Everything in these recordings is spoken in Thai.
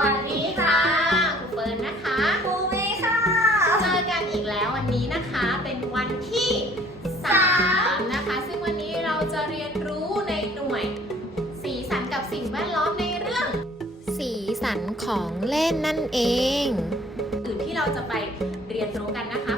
วัสดีค่ะครูเฟิร์นนะคะครูเมย์ค่ะ เจอกันอีกแล้ววันนี้นะคะเป็นวันที่3นะคะ ซึ่งวันนี้เราจะเรียนรู้ในหน่วย สีสันกับสิ่งแวดล้อมในเรื่อง สีสันของเล่นนั่นเองอื่นที่เราจะไปเรียนรู้กันนะคะ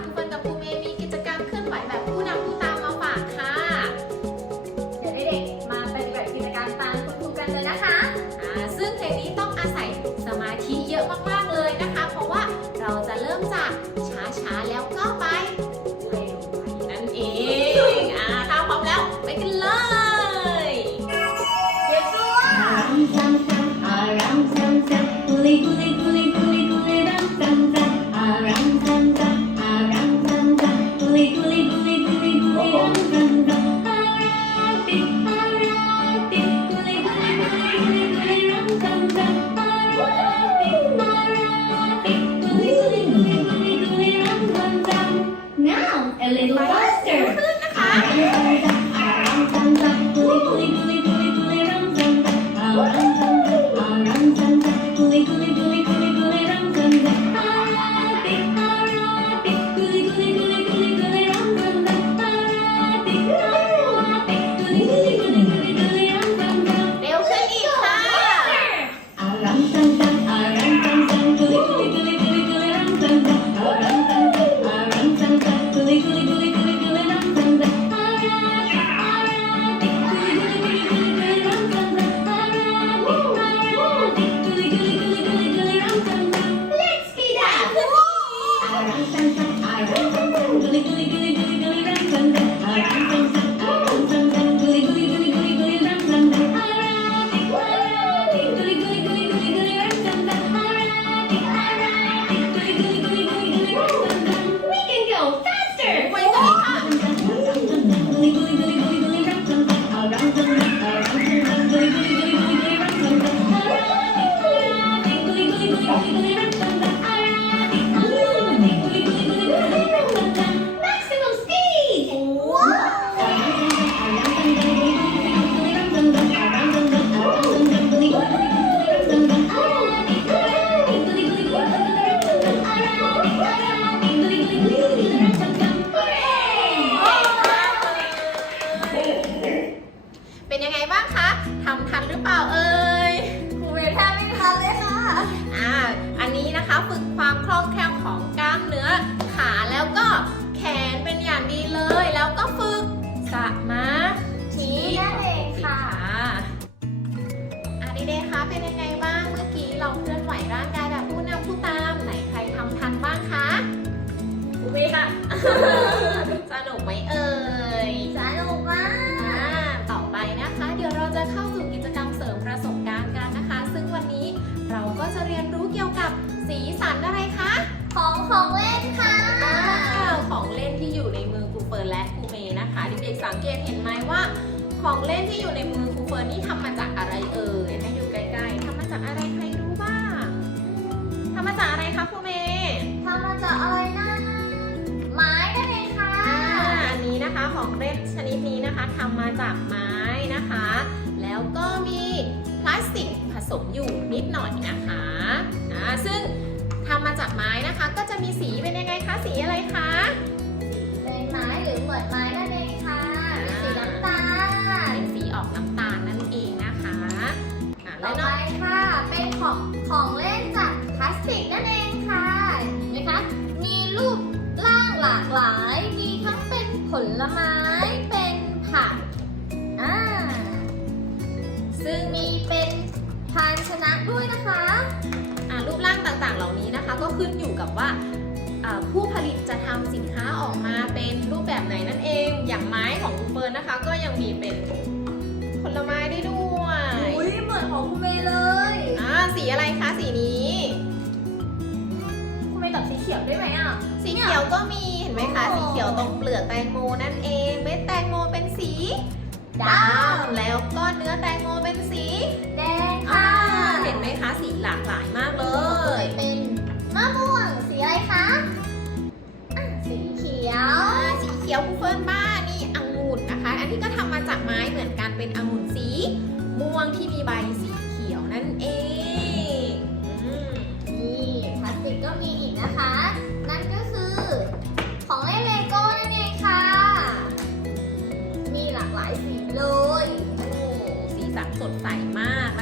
ขึ้น ดีเลย แล้วก็ฝึกสมาธินั่นเองค่ะอะเด็กๆคะเป็นยังไงบ้างเมื่อกี้เราเคลื่อนไหวร่างกายแบบผู้นำผู้ตามไหนใครทำทันบ้างคะอุ้ยค่ะ สังเกตเห็นไหมว่า ของเล่นที่อยู่ในมือครูเฟิร์นนี่ทำมาจากอะไรเอ่ยให้อยู่ใกล้ๆทำมาจากอะไรใครรู้บ้างทำมาจากอะไรคะครูเมย์ทำมาจากอะไรนะไม้นั่นเองค่ะอ่าอันนี้นะคะของเล่นชนิดนี้นะคะทำมาจากไม้นะคะ แล้วก็มีพลาสติกผสมอยู่นิดหน่อยนะคะอ่าซึ่งทำมาจากไม้นะคะ ก็จะมีสีเป็นยังไงคะสีอะไรคะ ลไม้เป็นผักอ่าซึ่งมีเป็นภาชนะด้วยนะคะอะรูปร่างต่างๆ เหล่านี้นะคะ ก็ขึ้นอยู่กับว่าอ่าผู้ผลิตจะทำสินค้าออกมาเป็นรูปแบบไหนนั่นเอง อย่างไม้ของคุณเฟิร์นนะคะ ก็ยังมีเป็นผลไม้ได้ด้วยอุ้ยเหมือนของคุณเมย์เลยอ่าสีอะไรคะสีนี้ คุณเมย์ตัดสีเขียวได้ไหมอะ สีเขียวก็มีเห็น ยวตรงเปลือกแตงโมนั่นเอง เม็ดแตงโมเป็นสีดดำแล้วก็เนื้อแตงโมเป็นสีำแดงอ่าค่ะเห็นไหมคะสีหลากหลายมากเลยเป็นมะม่วงสีอะไรคะอะสีเขียว อ่าสีเขียวคุณเฟิร์นบ้านนี่องุ่นนะคะ อันนี้ก็ทำมาจากไม้เหมือนกันเป็นองุ่นสี ม่วงที่มีใบสีเขียวนั่นเองอืมเลย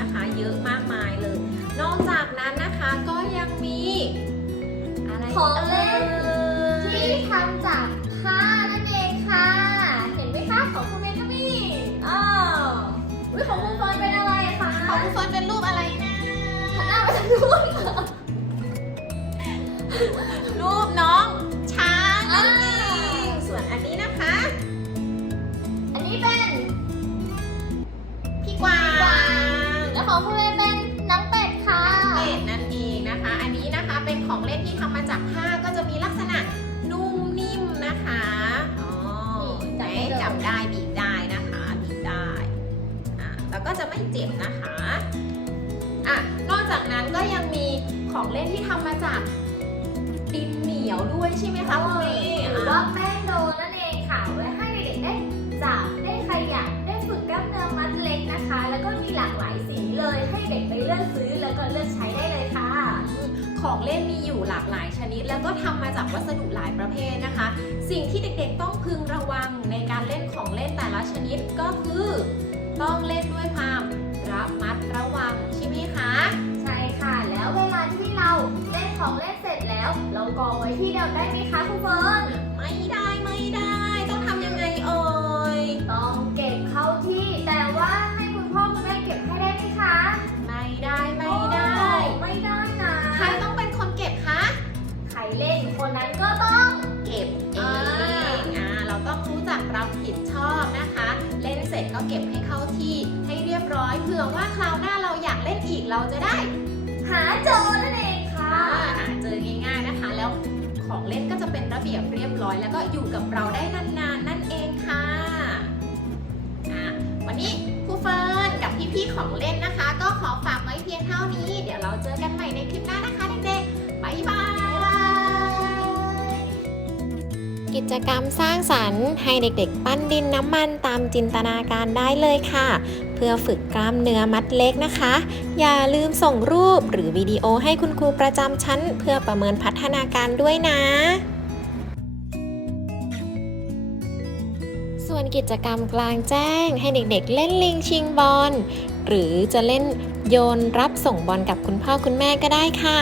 นะคะ เยอะมากมายเลย นอกจากนั้นนะคะก็ยังมีอะไรของเล่นอ่ยที่ทำจากผ้านั่นเองค่ะ เห็นไหมคะของคุณเมย์ก็มีอ้าววิของคุณเฟิร์นเป็นอะไรคะของคุณเฟิร์นเป็นรูปอะไรนะหันหน้ามาทางนู้น ไม่เจ็บนะคะอะนอกจากนั้นก็ยังมีของเล่นที่ทำมาจากดินเหนียวด้วยใช่ไหมคะคุณเมย์หรือว่าแป้งโดนั่นเองค่ะไว้ให้เด็กๆได้จับได้ขยับได้ฝึกกล้ามเนื้อมัดเล็กนะคะ แล้วก็มีหลากหลายสีเลยให้เด็กไปเลือกซื้อแล้วก็เลือกใช้ได้เลยค่ะ ของเล่นมีอยู่หลากหลายชนิด แล้วก็ทำมาจากวัสดุหลายประเภทนะคะ สิ่งที่เด็กๆต้องพึงระวังในการเล่นของเล่นแต่ละชนิดก็คือ ต้องเล่นด้วยความระมัดระวังใช่ไหมคะ ใช่ค่ะ แล้วเวลาที่เราเล่นของเล่นเสร็จแล้ว เรากองไว้ที่เดิมได้ไหมคะคุณเฟิร์นไม่ได้ไม่ได้ ต้องทำยังไงเอ่ยต้องเก็บเข้าที่ แต่ว่าให้คุณพ่อคุณแม่เก็บให้ได้ไหมคะ ไม่ได้ไม่ได้โอ้ไม่ได้นะใครต้องเป็นคนเก็บคะใครเล่นคนนั้นก็ต้องเก็บเออ่างอ่าเราต้องรู้จักรับผิดชอบนะคะเล่นเส ร็จก็เก็บให้เข้าที่ให้เรียบร้อยเผื่อว่าคราวหน้าเราอยากเล่นอีกเราจะได้ หาเจอนั่นเองค่ะอ่าหาเจอง่ายๆนะคะ แล้วของเล่นก็จะเป็นระเบียบเรียบร้อย แล้วก็อยู่กับเราได้นานๆนั่นเองค่ะอะวันนี้ครูเฟิร์นกับพี่ๆของเล่นนะคะ ก็ขอฝากไว้เพียงเท่านี้ เดี๋ยวเราเจอกันใหม่ในคลิปหน้านะคะ กิจกรรมสร้างสรรค์ให้เด็กๆ ปั้นดินน้ำมันตามจินตนาการได้เลยค่ะ เพื่อฝึกกล้ามเนื้อมัดเล็กนะคะ อย่าลืมส่งรูปหรือวิดีโอให้คุณครูประจำชั้น เพื่อประเมินพัฒนาการด้วยนะ ส่วนกิจกรรมกลางแจ้งให้เด็กๆ เล่นลิงชิงบอลหรือจะเล่นโยนรับส่งบอลกับคุณพ่อคุณแม่ก็ได้ค่ะ